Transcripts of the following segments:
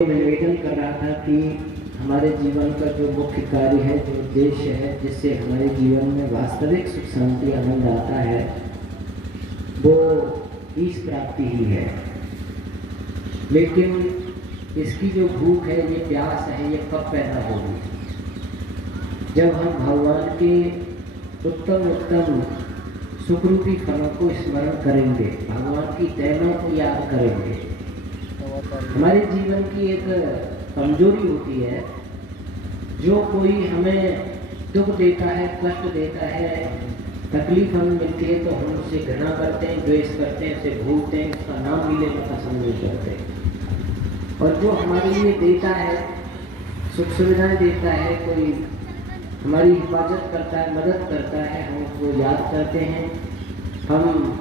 निवेदन कर रहा था कि हमारे जीवन का जो मुख्य कार्य है, जो उद्देश्य है, जिससे हमारे जीवन में वास्तविक सुख शांति आनंद आता है, वो ईश प्राप्ति ही है। लेकिन इसकी जो भूख है, ये प्यास है, ये कब पैदा होगी? जब हम भगवान के उत्तम उत्तम सुखरूपी फलों को स्मरण करेंगे, भगवान की देनों को याद करेंगे। हमारे जीवन की एक कमजोरी होती है, जो कोई हमें दुख देता है, कष्ट देता है, तकलीफ हमें मिलती है, तो हम उससे घृणा करते हैं, द्वेष करते हैं, उसे भूलते हैं, उसका नाम भी लेना पसंद नहीं करते। और जो हमारे लिए देता है, सुख सुविधाएं देता है, कोई हमारी हिफाजत करता है, मदद करता है, हम उसको याद करते हैं, हम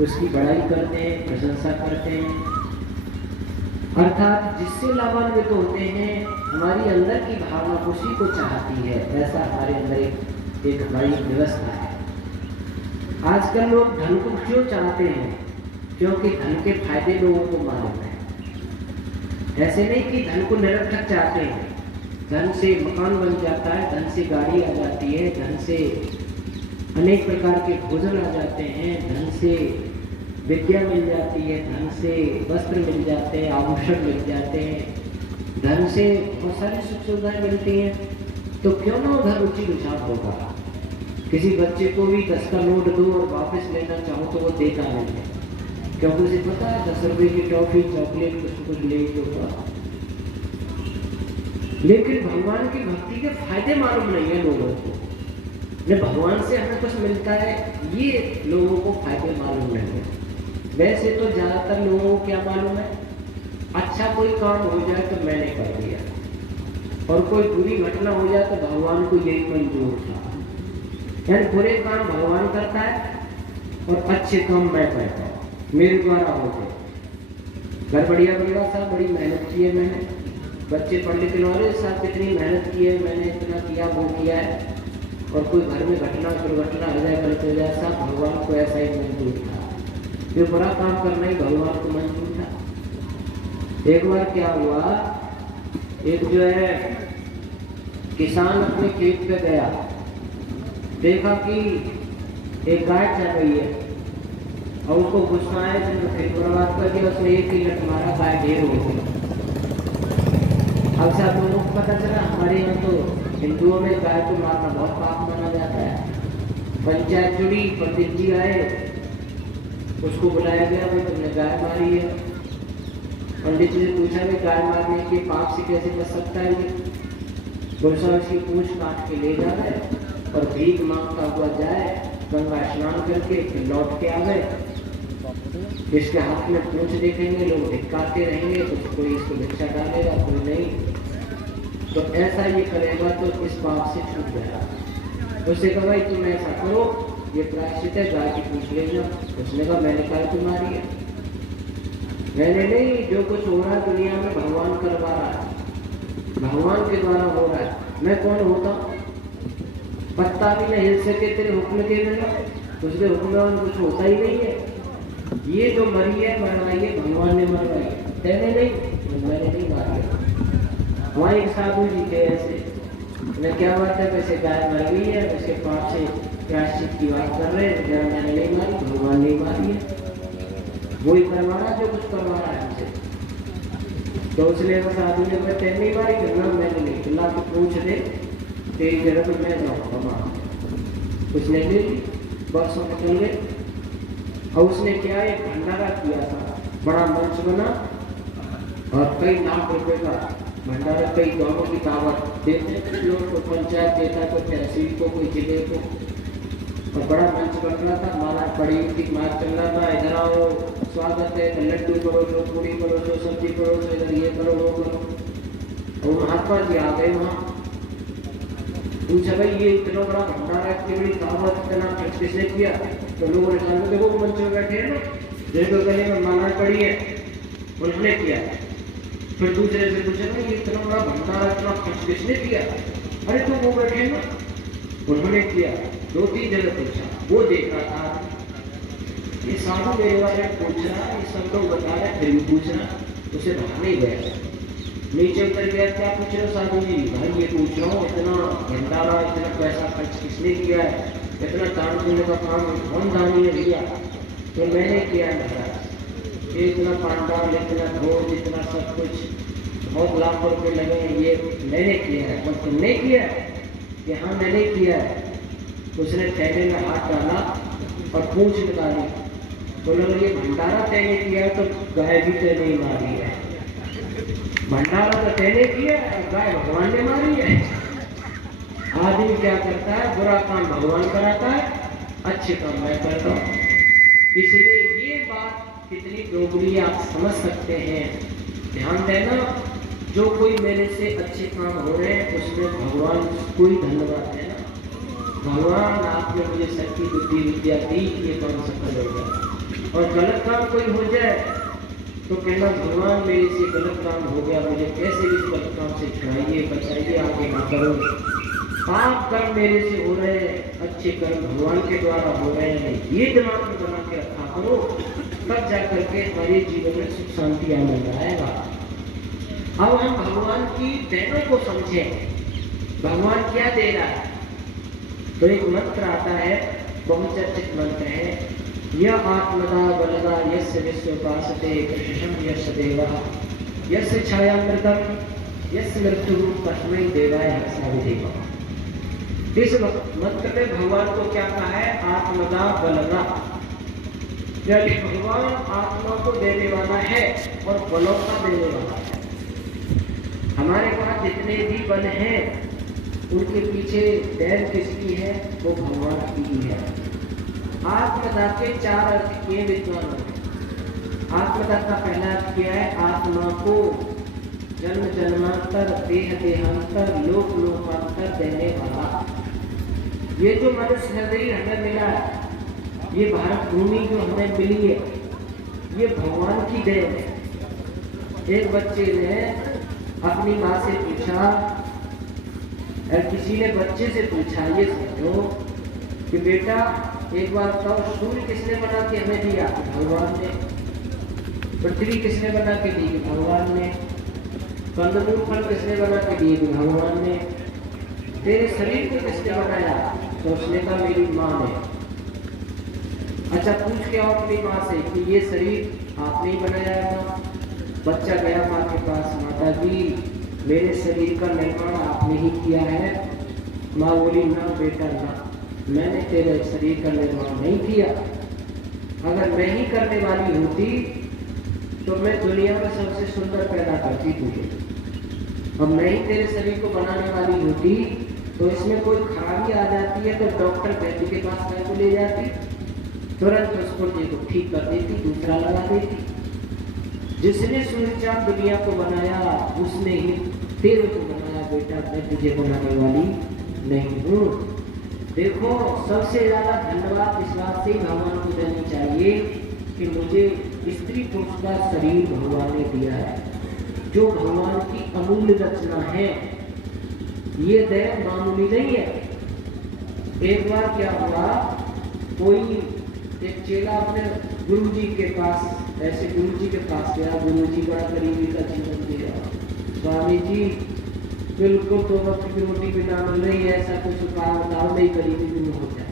उसकी बड़ाई करते हैं, प्रशंसा करते हैं, अर्थात जिससे लाभान्वित होते हैं, हमारी अंदर की भावना उसी को चाहती है। ऐसा हमारे अंदर एक हमारी व्यवस्था है। आजकल लोग धन को क्यों चाहते हैं? क्योंकि धन के फायदे लोगों को मालूम है। ऐसे नहीं कि धन को निरर्थक चाहते हैं। धन से मकान बन जाता है, धन से गाड़ी आ जाती है, धन से अनेक प्रकार के भोजन आ जाते हैं, धन से विद्या मिल जाती है, धन से वस्त्र मिल जाते हैं, आभूषण मिल जाते हैं, धन से बहुत सारी सुख सुविधाएं मिलती हैं। तो क्यों ना उधर रुचि रुझान होगा? किसी बच्चे को भी 10 का नोट दो और वापस लेना चाहो तो वो देता नहीं है, क्योंकि उसे पता है 10 रुपये की टॉफी, चॉकलेट कुछ ले होगा। लेकिन भगवान की भक्ति के फायदे मालूम नहीं है लोगों को। न भगवान से हमें कुछ मिलता है, ये लोगों को फायदे मालूम नहीं है। वैसे तो ज्यादातर लोगों को क्या मालूम है? अच्छा कोई काम हो जाए तो मैंने कर दिया, और कोई बुरी घटना हो जाए तो भगवान को यही मंजूर था। यानी बुरे काम भगवान करता है और अच्छे काम मैं करता हूँ, मेरे द्वारा हो गए। घर बढ़िया बढ़िया साहब, बड़ी मेहनत की है मैंने, बच्चे पढ़ लिखने वाले साहब कितनी मेहनत की है मैंने, इतना किया वो किया है, और कोई घर में घटना दुर्घटना हो जाए, गलत हो जाए, साहब भगवान को ऐसा ही मंजूर था। जो बुरा काम करना ही भगवान को मंजूर था। एक बार क्या हुआ, एक जो है किसान अपने खेत पे गया, देखा कि एक गाय चल रही है, और उसको गुस्सा आया, जिसने खेत बर्बाद कर दिया, उसने एक ही लट मारा, गाय ढेर हो गई। अब सब लोगों को पता चला, हमारे यहाँ तो हिंदुओं में गाय को मारना बहुत पाप माना जाता है। पंचायत जुड़ी, पंडित जी आए, उसको बुलाया गया, भाई तुमने गाय मारी है। पंडित जी ने पूछा कि गाय मारने के पाप से कैसे बच सकता है ये? गुरसा उसकी पूंछ काट के ले जा रहे और भीख मांगता हुआ जाए, गंगा स्नान करके फिर लौट के आ गए। इसके हाथ में पूंछ देखेंगे, लोग धिक्कारते रहेंगे, कुछ कोई इसको भिक्षा डालेगा, कोई नहीं। तो ऐसा ये करेगा तो इस पाप से छूट गया। उससे कहा भाई तुम ऐसा करो, ये प्रायश्चित है, गाय की पूछ लेना। उसने कहा मैंने गाय तुम्हारी है, मैंने नहीं, जो कुछ हो रहा है दुनिया में भगवान करवा रहा है, भगवान के द्वारा हो रहा है। मैं कौन होता हूँ? पत्ता भी नहीं हिल सके तेरे हुक्म के बिना, उसके हुक्म में कुछ होता ही नहीं है। ये जो मरी है मरवाई है, भगवान ने मरवाई है, तेने नहीं, मैंने नहीं मारी है। वहाँ एक साधु जी थे ऐसे, मैं क्या बात है, वैसे गाय मर गई है, उसके पाप से प्रायश्चित की बात कर रहे हैं, जरा मैंने नहीं मारी, भगवान नहीं मारी है, वही करवा रहा जो कुछ करवा रहा है हमसे। तो उसने साधु ने कहा तेरे नहीं मारी, करना मैंने नहीं, अल्लाह को पूछ दे, तेरी जगह तो मैं जाऊँगा। उसने ले ली, बरसों निकल गए, और उसने क्या एक भंडारा किया था, बड़ा मंच बना, और कई लाख रुपए का भंडारा, कई गाँवों की दावत देते लोग को, पंचायत देता, कोई तहसील को, कोई जिले को, और बड़ा मंच बन रहा था, माला पड़ी थी, मार चल रहा था, इधर आओ स्वागत है, लड्डू परोसो, पूरी परोसो, सब्जी परोसो, इधर ये करो वो करो। और महात्मा जी आ गए वहाँ, पूछा भाई ये इतना बड़ा भंडारा, इतनी बड़ी दावत, इतना खर्च किसने किया? तो लोगों ने कहा देखो मंच में बैठे हैं ना, देखो गले में माला पड़ी है, उन्होंने किया। फिर दूसरे से पूछा ना ये इतना बड़ा भंडारा, इतना खर्च किसने किया? अरे तो वो बैठे ना, उन्होंने किया। 2-3 जगह पूछा, वो देख रहा था, ये साधु मेरे बारे में पूछ रहा, ये सब लोग बता रहे, फिर भी पूछ रहा, उसे बाहर नहीं गया। नीचे उतर गया, क्या पूछ रहे हो साधु जी? भाई ये पूछ रहा हूँ, इतना भंडारा इतना पैसा खर्च किसने किया है, इतना दान देने का काम कौन दानी है भैया? तो मैंने किया है महाराज, ये इतना पांडाल, इतना भोज, इतना सब कुछ, बहुत लाखों रुपये लगे, ये मैंने किया है। पर तुमने किया है? कि हाँ मैंने किया है। उसने थैले में हाथ डाला और पूंछ निकाली, बोला ये भंडारा तैने किया है तो गाय भी तैने ही मारी है। भंडारा तो तैने किया है, गाय भगवान ने मारी है। आदमी क्या करता है, बुरा काम भगवान कराता है, अच्छे काम मैं करता हूँ। इसलिए ये बात कितनी डोगरी आप समझ सकते हैं। ध्यान देना, जो कोई मेरे से अच्छे काम हो रहे हैं उसमें भगवान को ही धन्यवाद है ना। भगवान आपने मुझे शक्ति बुद्धि विद्या दी, ये काम सफल हो गया। और गलत काम कोई हो जाए तो कहना भगवान मेरे से गलत काम हो गया, मुझे कैसे भी गलत काम से छुड़ाइए, बचाइए, आगे ना करो। पाप कर्म मेरे से हो रहे हैं, अच्छे कर्म भगवान के द्वारा हो रहे हैं, ये दिमाग में बना के रखा करो, तब जाकर के हमारे जीवन में सुख शांति आनंद आएगा। अब हम भगवान की देनों को समझें, भगवान क्या दे रहा है। तो एक मंत्र आता है, बहुचर्चित मंत्र है, यह आत्मदा बलदा यस्य विश्वपासते कृष्णं यस्य देवः यस्य छायामृतम यस्य मृत्यु तस्मै देवाय हर्षाभिधेमः। इस मंत्र में भगवान को क्या कहा है, आत्मदा बलदा, यानी भगवान आत्मा को देने वाला है और बलों का देने वाला है। हमारे पास जितने भी बल हैं उनके पीछे दैव किसकी है, वो भगवान की ही है। आत्मदा के चार अर्थ किए विद्वानों ने। आत्मदा का पहला अर्थ किया है आत्मा को जन्म जन्मांतर देह देहांतर लोक लोकांतर देने वाला। ये जो मनुष्य शरीर हमें मिला है, ये भारत भूमि जो हमें मिली है, ये भगवान की देन है। एक बच्चे ने अपनी माँ से पूछा, और किसी ने बच्चे से पूछा, ये समझो कि बेटा एक बार बताओ, सूर्य किसने बना के हमें दिया? भगवान ने। पृथ्वी किसने बना के दी? भगवान ने। कंदमूल फल किसने बना के दिए? भगवान ने। तेरे शरीर को किसने बनाया? तो उसने कहा मेरी माँ ने। अच्छा पूछ के आओ अपनी माँ से कि ये शरीर आपने ही बनाया है? बच्चा गया माँ के पास, माता जी मेरे शरीर का निर्माण आपने ही किया है। माँ बोली ना बेटा ना, मैंने तेरे शरीर का निर्माण नहीं किया। अगर मैं ही करने वाली होती तो मैं दुनिया में सबसे सुंदर पैदा करती तुझे। अब मैं ही तेरे शरीर को बनाने वाली होती तो इसमें कोई खराबी आ जाती है तो डॉक्टर वैद्य के पास मैं को ले जाती, तुरंत उसको देखो ठीक कर देती, दूसरा लगा देती। जिसने सूर्य चांद दुनिया को बनाया उसने ही तेरे को बनाया बेटा, मैं तुझे बनाने वाली नहीं हूँ। देखो सबसे ज्यादा धन्यवाद इस बात से भगवान को देनी चाहिए कि मुझे स्त्री पुरुष का शरीर भगवान ने दिया है, जो भगवान की अमूल्य रचना है। ये देन मामूली नहीं है। एक बार क्या हुआ, कोई एक चेला अपने गुरुजी के पास, ऐसे गुरुजी के पास गया। गुरुजी बड़ा गरीबी का जीवन दिया। स्वामी जी बिल्कुल तो वक्त की रोटी भी ना मिल रही है, ऐसा कुछ उपाय बताओ नहीं गरीबी दूर हो जाए।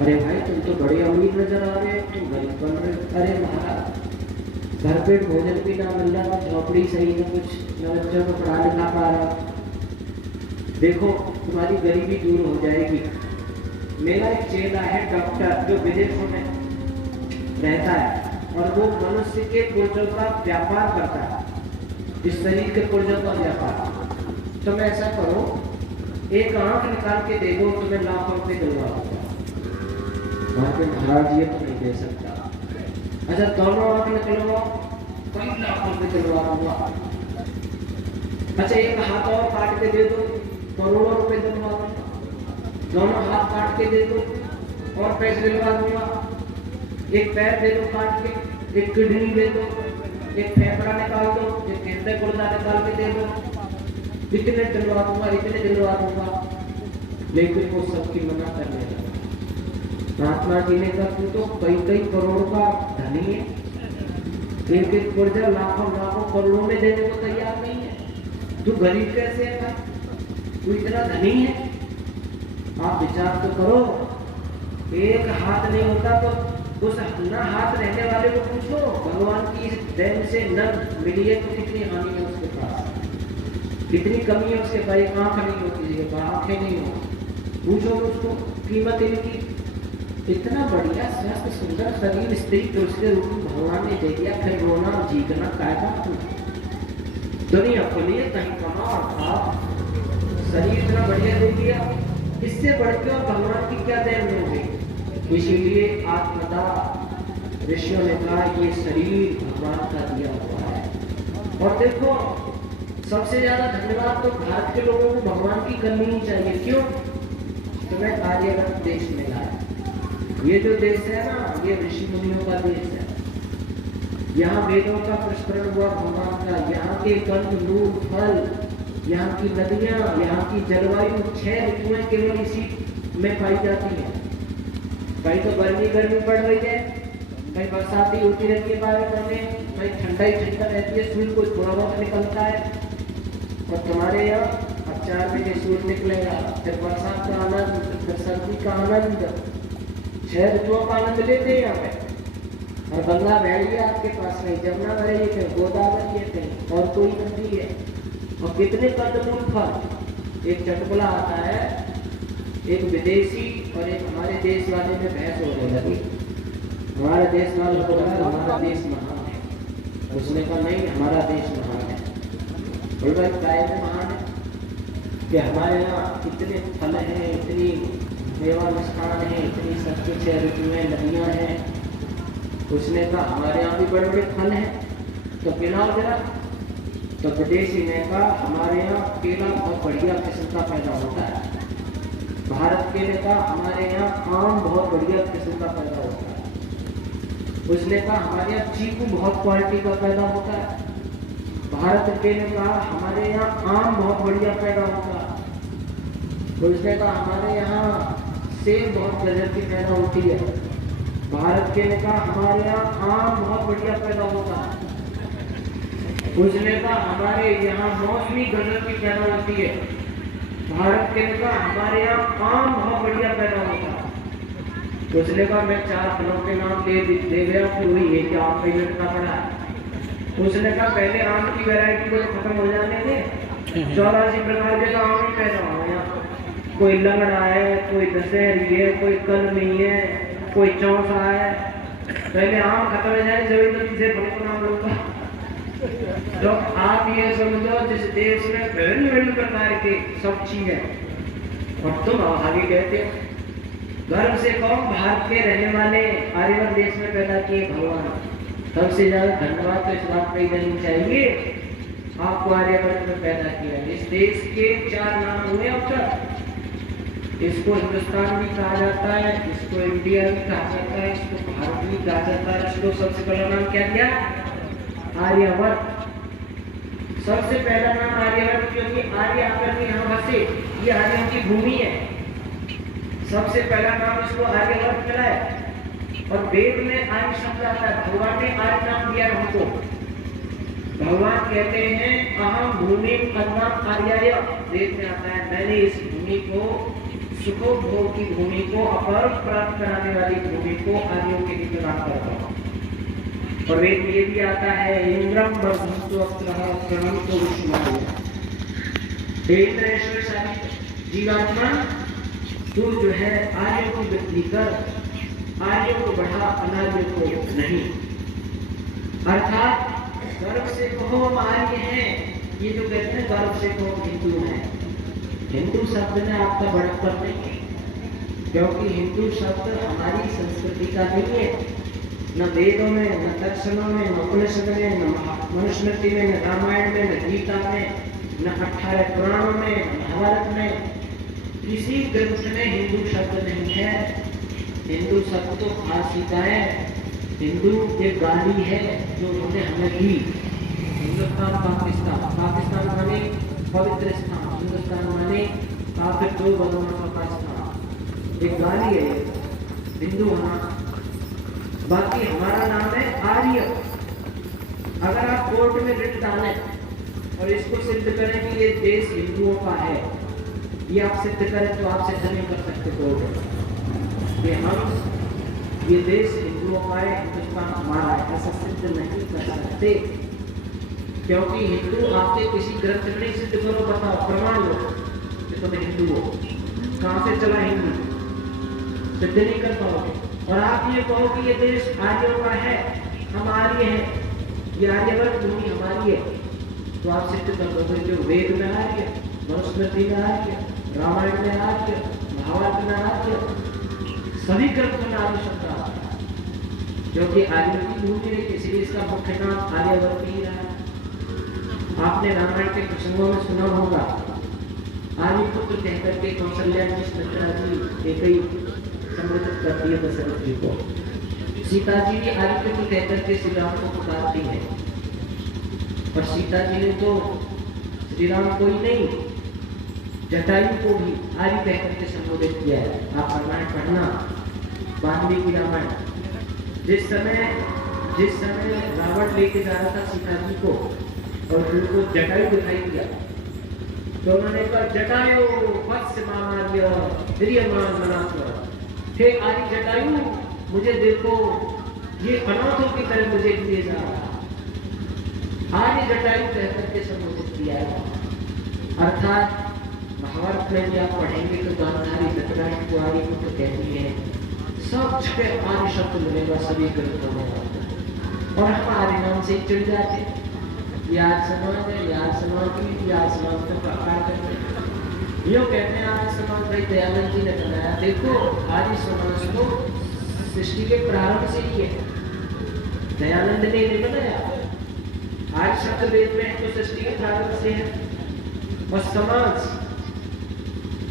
अरे भाई तुम तो बड़े अमीर नजर आ रहे हो, तुम गरीब बन रहे हो। अरे महाराज घर पे भोजन भी ना मिल रहा, झोपड़ी सही ना, कुछ न बच्चों को पढ़ा लिखा पा रहा। देखो तुम्हारी गरीबी दूर हो जाएगी। मेरा एक चेला है डॉक्टर, जो विदेशों में रहता है और वो मनुष्य के पुर्जों का व्यापार करता है, इस शरीर के पुर्जों का व्यापार। तो मैं ऐसा करो, एक आंख निकाल के दे दो, तुम्हें लाखों रुपए दिलवा दूंगा। महाराज ये तो नहीं दे सकता। अच्छा दोनों आंख निकलवाओ, कई लाखों रुपए दिलवा दूंगा। अच्छा एक हाथ और काट के दे दो, करोड़ों रुपए दिलवा दूंगा। दोनों हाथ काट के दे दो और पैसे दिलवा दूंगा। एक पैर दे दो काट के, एक किडनी दे दो, एक फेफड़ा निकाल दो, एक हृदय गुर्दा निकाल के दे दो, इतने दिलवा दूंगा, इतने दिलवा दूंगा। लेकिन वो सबकी मना करने लगा। महात्मा जी ने कहा तू तो कई कई करोड़ का धनी है, एक एक पुर्जा लाखों लाखों करोड़ों में देने को तैयार नहीं है। तू गरीब कैसे है? तू इतना धनी है? आप विचार तो करो, एक हाथ नहीं होता तो उस ना हाथ रहने वाले को पूछो, भगवान की इस देन से न मिली है तो कितनी हानि है उसके पास, कितनी कमी है उसके पास। एक आंख नहीं होती, आंखें नहीं हो, पूछो उसको कीमत इनकी। इतना बढ़िया स्वस्थ सुंदर शरीर स्त्री पुरुष के रूप में भगवान ने दे दिया, फिर रोना और जीतना कायदा दुनिया को लिए कहीं कमाओ और खाओ। शरीर इतना बढ़िया दे दिया, इससे बढ़ के और भगवान की क्या देन होगी। इसीलिए आत्मदा ऋषियों ने कहा ये शरीर भगवान का दिया हुआ है। और देखो सबसे ज्यादा धन्यवाद तो भारत के लोगों को भगवान की करनी ही चाहिए। क्यों? तुम्हें आर्यवर्त देश में लाया। ये जो देश है ना, ये ऋषि मुनियों का देश है। यहाँ वेदों का प्रस्फुरण हुआ भगवान का। यहाँ के कंद मूल फल, यहाँ की नदियाँ, यहाँ की जलवायु 6 ऋतुएं केवल इसी में पाई जाती है। कहीं तो गर्मी पड़ रही है, कहीं बरसाती होती रहती है वातावरण में, कहीं ठंडा ही ठंडा रहती है, सूर्य को थोड़ा बहुत निकलता है। और तुम्हारे यहाँ अब 4 बजे सूर्य निकलेगा, फिर बरसात का आनंद, फिर सर्दी का आनंद, 6 ऋतुओं का आनंद लेते हैं यहाँ पे। और गंगा बह रही है आपके पास में, जमुना बह रही है, कहीं गोदावरी है, कहीं और कोई नदी है। और कितने कंदमूल फल। एक चटकुला आता है, एक विदेशी और एक हमारे देश वाले में बहस होने लगी। हमारे देश वाले को लगा हमारा देश महान है, उसने कहा नहीं हमारा देश महान है। बोल भाई काय में महान है कि हमारे यहाँ इतने फल हैं, इतनी देवा स्थान है, इतनी सब कुछ है, ऋतुएं नदियाँ हैं। उसने कहा हमारे यहाँ भी बड़े बड़े फल हैं, तो पिलाओ जरा। तो विदेशी ने कहा हमारे यहाँ केला बहुत बढ़िया किस्म का पैदा होता है। भारत के ने कहा हमारे यहाँ आम बहुत बढ़िया किस्म का पैदा होता है। उसने कहा हमारे यहाँ चीकू बहुत क्वालिटी का पैदा होता है। भारत के ने कहा हमारे यहाँ आम बहुत बढ़िया पैदा होता है। उसने कहा हमारे यहाँ सेब बहुत गजब की पैदा होती है। भारत के ने कहा हमारे यहाँ आम बहुत बढ़िया पैदा होता है। उसने कहा हमारे यहाँ मौसमी गजब की पैदा होती है। भारत के ने कहा हमारे यहाँ आम बहुत बढ़िया पैदा होता है। उसने कहा मैं 4 फलों के नाम दे गया, फिर वही है कि आप पे लटका पड़ा है। उसने कहा पहले आम की वैरायटी को खत्म हो जाने दे, 84 प्रकार के आम ही पैदा हो यहाँ। कोई लंगड़ा है, कोई दशहरी है, कोई कलमी है, कोई चौसा है। पहले आम खत्म हो जाए जरूरी तो किसे फल को नाम लूंगा। तो आप ये समझो जिस देश में विभिन्न प्रकार के सब चीजें, और तुम आगे कहते हो गर्व से कहो भारत के रहने वाले आर्यवर्त देश में पैदा किए भगवान। सबसे ज्यादा धन्यवाद तो इस बात पर ही देनी चाहिए, आपको आर्यवर्त में पैदा किया। इस देश के 4 नाम हुए अब तक। इसको हिंदुस्तान भी कहा जाता है, इसको इंडिया भी कहा जाता है, इसको भारत भी कहा जाता है। इसको सबसे पहला नाम क्या दिया? आर्यवर्त। सबसे पहला नाम आर्यवर्त, क्योंकि आर्य आकर के यहाँ बसे, ये आर्यों की भूमि है। सबसे पहला नाम इसको आर्यवर्त मिला है। और वेद में आर्य शब्द आता है, भगवान ने आर्य नाम दिया हमको। भगवान कहते हैं अहम भूमि अन्नम आर्याय। वेद में आता है मैंने इस भूमि को, सुखोपभोग की भूमि को, अपर प्राप्त कराने वाली भूमि को आर्यों के लिए प्रदान करता हूँ। और वेद में ये भी आता है इंद्रम बर्धंतो अप्सरः प्रणंतो विष्णुः। इंद्रेश्वरशाली जीवात्मा तू जो है आर्यों की वृद्धि कर, आर्यों को बढ़ा, अनार्यों को नहीं। अर्थात गर्व से कहो हम आर्य हैं। ये जो कहते हैं गर्व से कहो हिंदू हैं। हिंदू शब्द में आपका बड़प्पन नहीं है, क्योंकि हिंदू शब्द हमारी संस्कृति का नहीं है। न वेदों में, न दर्शनों में, न उपनिषद में, न मनुस्मृति में, न रामायण में, न गीता में, न 18 पुराणों में, न महाभारत में, किसी ग्रंथ में हिंदू शब्द नहीं है। हिंदू शब्द तो फारसी का है। हिंदू एक गाली है जो उन्होंने हमें दी। हिंदुस्तान पाकिस्तान, पाकिस्तान माने पवित्र स्थान, हिंदुस्तान माने काफिर जो बदमाशों का स्थान। एक गाली है हिंदू होना। बाकी हमारा नाम है आर्य। अगर आप कोर्ट में रिट डालें और इसको सिद्ध करें कि ये देश हिंदुओं का है, ये आप सिद्ध करें तो आप सिद्ध नहीं कर सकते कोर्ट कि हम ये देश हिंदुओं का है, हिंदुस्तान हमारा है, ऐसा सिद्ध नहीं कर सकते। क्योंकि हिंदू आपके किसी ग्रंथ में नहीं सिद्ध करो, बताओ प्रमाण लो कि तुम हिंदू हो, कहां से चला हिंदू, सिद्ध नहीं कर पाओगे। और आप ये कहो कि ये देश आर्यों का है, हम आर्य हैं, ये आर्यवर्त भूमि हमारी है, तो आप सिद्ध कर दोगे जो वेद में आर्य, मनुस्मृति में आर्य, रामायण में आर्य, महाभारत में आर्य, सभी ग्रंथों में आर्य शब्द आता है, क्योंकि आर्य की भूमि है, इसलिए इसका मुख्य नाम आर्यवर्त ही रहा। आपने रामायण के प्रसंगों में सुना होगा, आर्यपुत्र कहकर के कौशल्या जी सुमित्रा जी एक ही संबोधित करती है दशरथ जी को, सीता जी भी आर्यपुत्र कहकर के श्री राम को पुकारती है। और सीता जी ने तो श्री राम को ही नहीं, जटायु को भी आर्य कहकर के संबोधित किया है। आप रामायण पढ़ना, वाल्मीकि रामायण। जिस समय रावण लेके जा रहा था सीता जी को और उनको जटायु दिखाई दिया, तो उन्होंने कहा जटायु वत्स मामार्य प्रियमान मनास्वर, हे आर्य जटायु मुझे देखो, ये अनाथों की तरह मुझे लिए जा रहा। आर्य जटायु कहकर के संबोधित किया है। अर्थात महाभारत में भी आप पढ़ेंगे तो गांधारी धृतराष्ट्र को आर्यपुत्र कहती है, सब जगह आर्य शब्द मिलेगा सभी ग्रंथों में। और हम आर्य नाम से चिढ़ जाते, यार समाज है, यार समाज की, यार समाज का प्रकार करते हैं। यो कहते हैं आर्य समाज, भाई दयानंद जी ने बताया, देखो आर्य समाज को सृष्टि के प्रारंभ से ही है, दयानंद ने नहीं बताया। आर्य शब्द वेद में तो सृष्टि के प्रारंभ से है। और समाज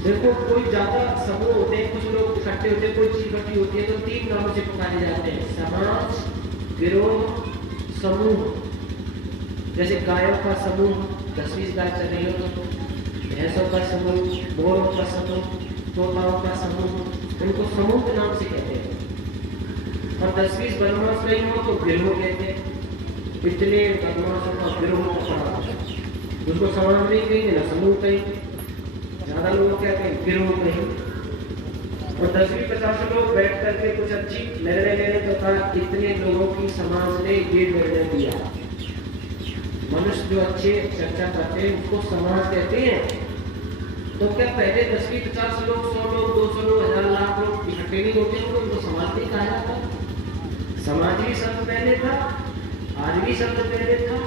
देखो, कोई ज्यादा समूह होते हैं, कुछ लोग इकट्ठे होते हैं, कोई चीज इकट्ठी होती है तो 3 नामों से पुकारे जाते हैं, समाज, गिरोह, समूह। जैसे गायों का समूह, 10-20 गाय चल रही हो तो भैंसों का समूह, मोरों का समूह, तोताओं का समूह, उनको समूह के नाम से कहते हैं। और 10-20 बनवास नहीं हो तो गिरोह कहते हैं, इतने बनवासों का गिरोह पड़ा, उसको समाज नहीं कहेंगे ना समूह कहेंगे, ज्यादा लोग क्या कहेंगे, गिरोह कहेंगे। और 10-50 लोग बैठ करके कुछ अच्छी निर्णय लेने तो कहा, इतने लोगों की समाज ने ये निर्णय दिया। मनुष्य जो अच्छे चर्चा करते हैं उसको समाज कहते हैं। तो क्या पहले 10-50 लोग, 100 लोग, 200 लोग, 1000 लाख लोग इकट्ठे नहीं होते हैं, उनको समाज नहीं कहा जाता? समाज भी शब्द पहले था, आर्य भी शब्द पहले था।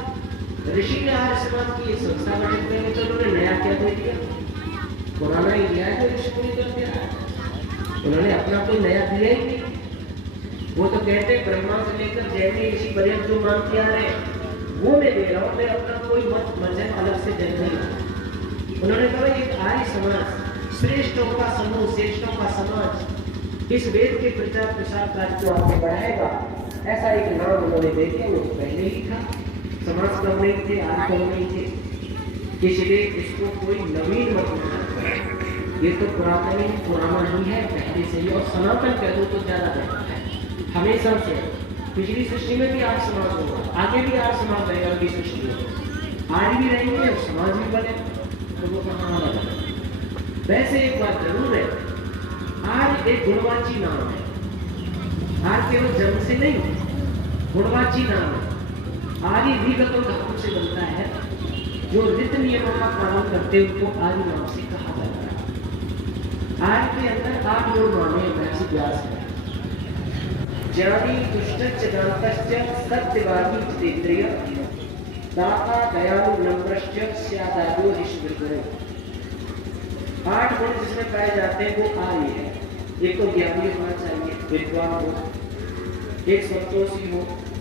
ऋषि ने आर्य समाज की एक संस्था गठित करके तो उन्होंने नया क्या दे दिया, पुराना ही दिया है, ऋषि को नहीं कर दिया, उन्होंने अपना कोई नया दिया ही नहीं। वो तो कहते हैं ब्रह्मा से लेकर जैनी ऋषि पर्यंत जो मानते आ रहे हैं वो मैं दे रहा हूँ, मैं अपना कोई मजहब अलग से जन्म नहीं। उन्होंने कहा एक आर्य समाज, श्रेष्ठों का समूह, श्रेष्ठों का समाज इस वेद के प्रचार प्रसार कार्य को आगे बढ़ाएगा, ऐसा एक नाम उन्होंने देखे। वो पहले ही था, समाज कम नहीं थे, आर्य कम नहीं थे, इसलिए इसको कोई नवीन मत मानना, ये तो पुराना ही है पहले से ही। और सनातन कह दो तो ज्यादा बेहतर है। हमेशा से पिछली सृष्टि में भी आर्य समाज होगा, आगे भी आर्य समाज रहेगा, अगली सृष्टि में आर्य भी रहेंगे और समाज भी बने, तो वो कहाँ अलग है। वैसे एक बात जरूर है, आर्य एक गुणवाची नाम है। आर्य केवल जन्म से नहीं, गुणवाची नाम है। आर्य विगत धातु से बनता है, जो रीति नियमों का पालन करते उनको आर्य नाम से कहा जाता है। आर्य के अंदर 8 लोग माने महर्षि व्यास है। ज्ञानी दुष्टच्च दानतश्च सत्यवादी जितेन्द्रिय दाता दयालु नम्रश्च स्यादादो ऋषिवृद्ध। 8 गुण जिसमें पाए जाते हैं वो आर्य है। एक तो ज्ञानी होना चाहिए, विद्वान हो, एक संतोषी हो,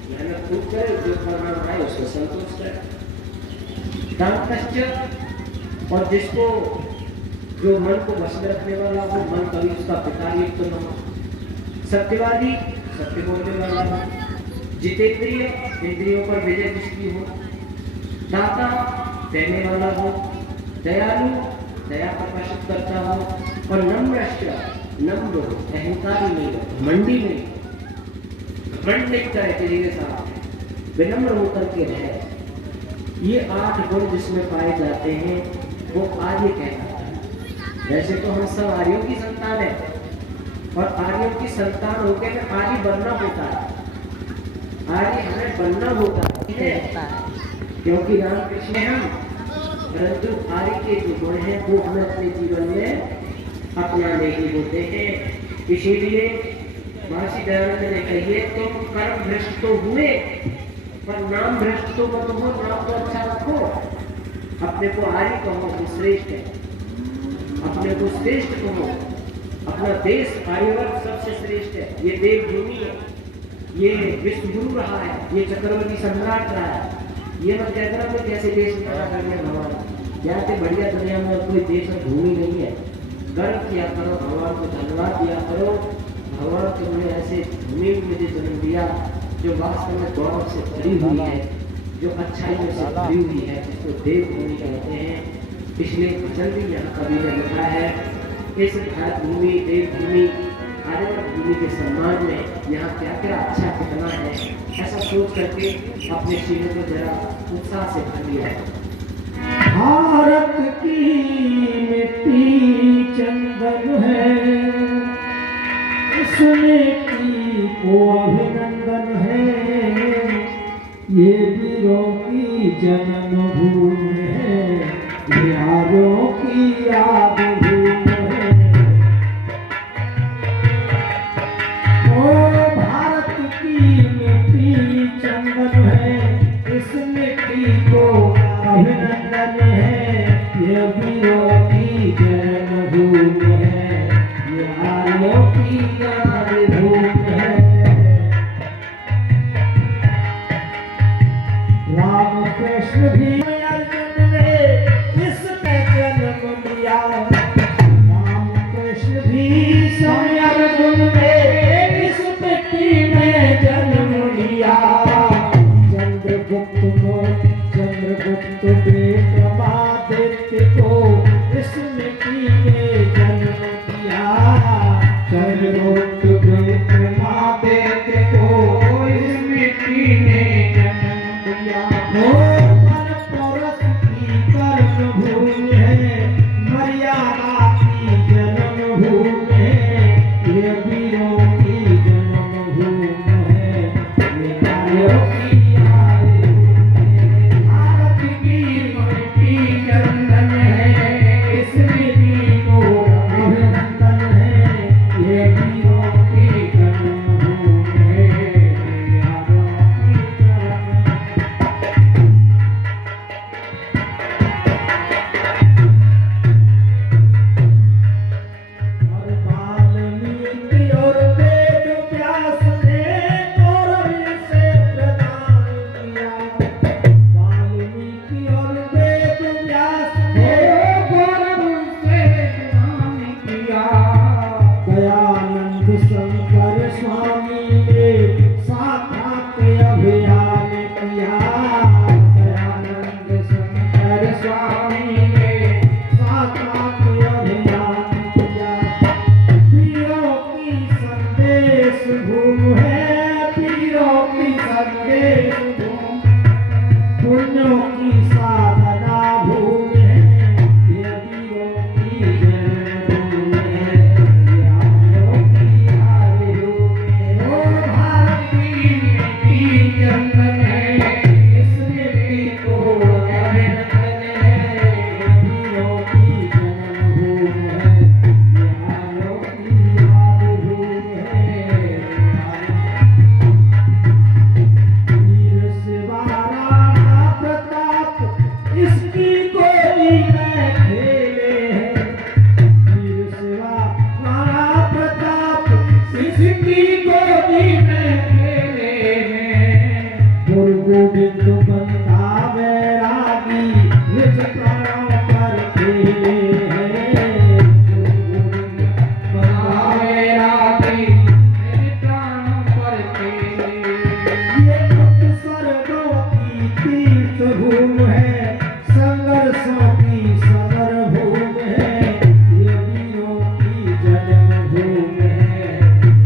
मेहनत खूब करे, जो परिणाम आए उसको संतोष करे। दानतश्च, और जिसको जो मन को वश में रखने वाला हो, मन कभी उसका विकार युक्त न हो। सत्यवादी, सत्य बोलने वाला हो। जितेंद्रिय, इंद्रियों पर विजय जिसकी हो। दाता, देने वाला हो। दयालु, दया प्रकाशित करता हो। और नम्रश्च, नम्र, अहंकारी नहीं, मंडी नहीं, घमंड नहीं करे, तेरे साथ विनम्र होकर के रहे। ये 8 गुण जिसमें पाए जाते हैं वो आर्य कहलाता है। वैसे तो हम सब आर्यों की संतान है और आर्यों की संतान होकर में आर्य बनना होता है, आर्य हमें बनना होता है क्योंकि रामकृष्ण हैं हम, परंतु आर्य के जो गुण हैं वो हमें अपने जीवन में अपनाने ही होते हैं। इसीलिए महर्षि दयानंद ने कहिए तुम कर्म भ्रष्ट तो हुए पर नाम भ्रष्ट तो मत हो, नाम तो अच्छा रखो, अपने को आर्य कहो तो श्रेष्ठ है, अपने को श्रेष्ठ कहो, अपना देश आर्यवर्त सबसे श्रेष्ठ है, ये देवभूमि है, ये विश्व गुरु रहा है, ये चक्रवर्ती सम्राट रहा है। ये मत कहकर हम कैसे देश पैदा करने भगवान, यहाँ से बढ़िया दुनिया में कोई देश और भूमि नहीं है। गर्व किया करो, भगवान को धन्यवाद दिया करो, भगवान तुमने ऐसे भूमि में मुझे जन्म दिया जो वास्तव में गौरव से भरी हुई है, जो अच्छाइयों से भरी हुई है, जिसको देवभूमि कहते हैं। इसलिए भजन भी यहाँ कवि ने लिखा है, इस भारत भूमि देवभूमि आर्यवर्त भूमि के सम्मान में यहाँ क्या क्या अच्छा कितना है, ऐसा सोच करके अपने सीने को जरा उत्साह से भर लिया है। भारत की मिट्टी चंदन है, इसमें की को अभिनंदन है, ये वीरों की जन्मभूमि है, यारों की याद भूमि है। ओ भारत की मिट्टी चंदन है, इस मिट्टी को अभिनंदन है, ये वीरों की जन्मभूमि है, यारों की याद भूमि है। राम कृष्ण भी अर्जुन ने इसमें जन्म लिया, राम कृष्ण भी समय अर्जुन ने इस मिट्टी में जन्म लिया। चंद्रगुप्त विक्रमादित्य को इस मिट्टी में जन्म दिया, चंद्रगुप्त विक्रमादित्य को इस मिट्टी में जन्म दिया। मन परस की कर्म भूमि है, मर्यादा की जन्म भूमि है, ये वीरों की जन्म भूमि है, ये नारियों की भारत की मिट्टी चंदन है, इस मिट्टी को अभिनंदन है, ये वीरों की जन्म भूमि है, वाल्मीकि और वेद व्यास ने गौरव से प्रदान किया, वाल्मीकि और वेद व्यास ने गौरव से प्रदान किया। दयानंद शंकर स्वामी ने साक्षात अभियान किया, दयानंद शंकर स्वामी ने साक्षात अभियान किया। पीरों की संदेश भूमि है, पीरों की संदेश भूमि, पुण्यों की साधना भूमि है, ये वीरों की जन्मभूमि है, यारों की याद भूमि है। ओ भारत की मिट्टी चंदन है, इस मिट्टी को अभिनंदन है, ये वीरों की जन्मभूमि है, यारों की याद भूमि है। वीर शिवा राणा प्रताप इसकी गोदी में खेले हैं, वीर शिवा राणा प्रताप इसकी गोदी में खेले हैं। गुरु गोविंद बंदा बैरागी निज प्राणों पर खेले हैं, गुरु गोविंद बंदा बैरागी निज प्राणों पर खेले। ये भक्त स्वर्गों की तीर्थ भूमि है, संघर्षों की समर भूमि है, ये वीरों की जन्मभूमि है,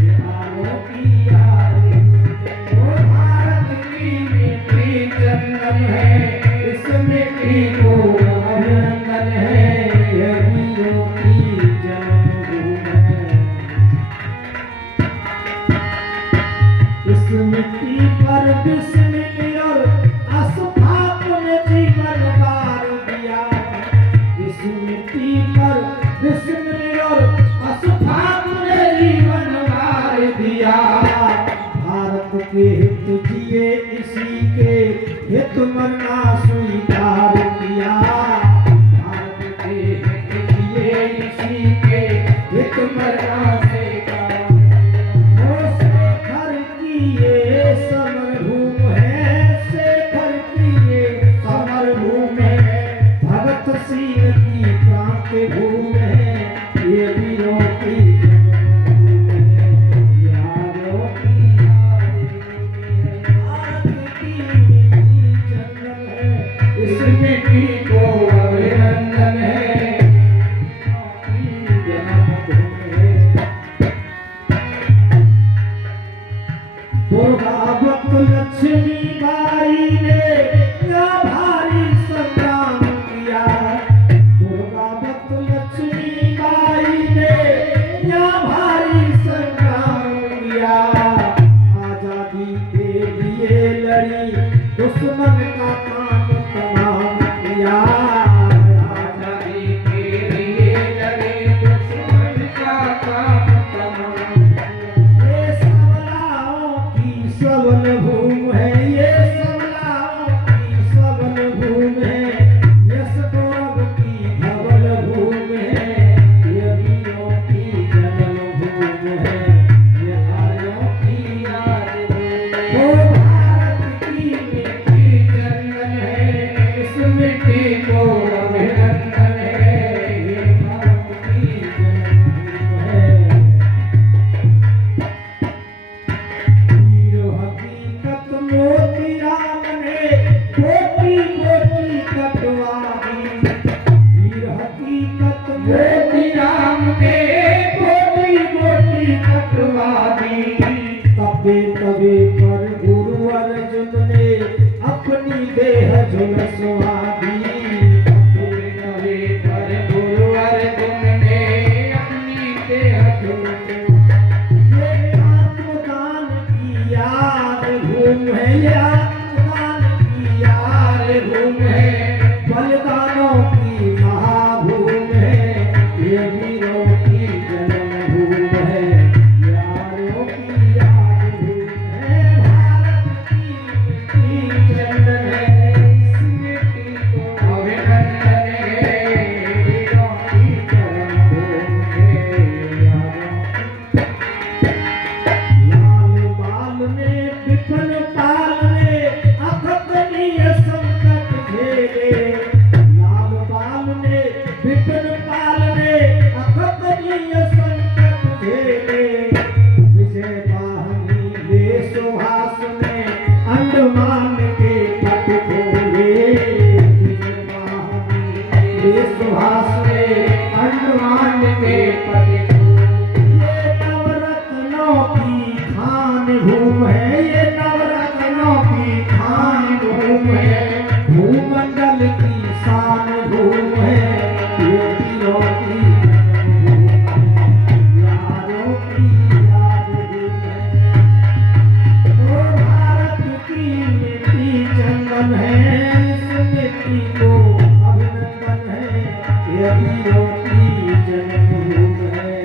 यारों की याद। ओ भारत की मिट्टी चंदन है, इस सीन की क्रांति भूमि है, ये वीरों की जन्मभूमि है, यारों की भारत की मिट्टी जंगल है, इस मिट्टी को अभिनंदन है, जन्मभूमि है। दुर्गावत लक्ष्मी बाई ने क्या भारी संग्राम किया, दुर्गावत लक्ष्मी बाई ने क्या भारी संग्राम किया, आजादी के लिए लड़ी, दुश्मन का काम तमाम किया, आजादी के लिए लड़ी, दुश्मन का काम तमाम। ये सबलाओं की सबल भूमि है, ये सबलाओं की सबल भूमि है, यश गौरव की धवल भूमि है, ये वीरों की जन्म भूमि है, ये आर्यों की याद भूमि है। वो भारत की मिट्टी जंगल है, इस मिट्टी को अभिनंदन है, ये भारत की जन्मभूमि है। वीर हकीकत मोती राम ने कोटि कोटि कटवा दी, वीर हकीकत मोती राम ने कोटि कोटि कटवा दी, तबे तबे पर गुरु अर्जुन ने अपनी देह झुलसवा दी, तबे तबे पर गुरु अर्जुन ने अपनी देह झुलसवा दी। ये आत्मदान की याद भूमि है, ये आत्मदान की याद भूमि है, बलिदानों की महाभूमि है, ये वीरों की जन्मभूमि है, यारों की याद भूमि है, भारत की मिट्टी जंगल है, इस मिट्टी को अभिनंदन है, वीरों की जन्मभूमि है, यारों लाल बाल ने विपिन पाल ने अकथनीय संकट झेले, लाल बाल ने विपिन पाल ने अकथनीय संकट झेले, विजय वाहिनी ले सुहास ने अंडमान के पट खोले, विजय वाहिनी ले सुहास ने अंडमान के पट ये नवरत्नों की खान भूमि है, ये नवरत्नों की खान भूमि है, भूमंडल की शान भूमि है, ये वीरों की जन्मभूमि है, यारों की याद भूमि है। ओ भारत की मिट्टी जंगल है, इस मिट्टी को अभिनंदन है, ये वीरों की जन्मभूमि है।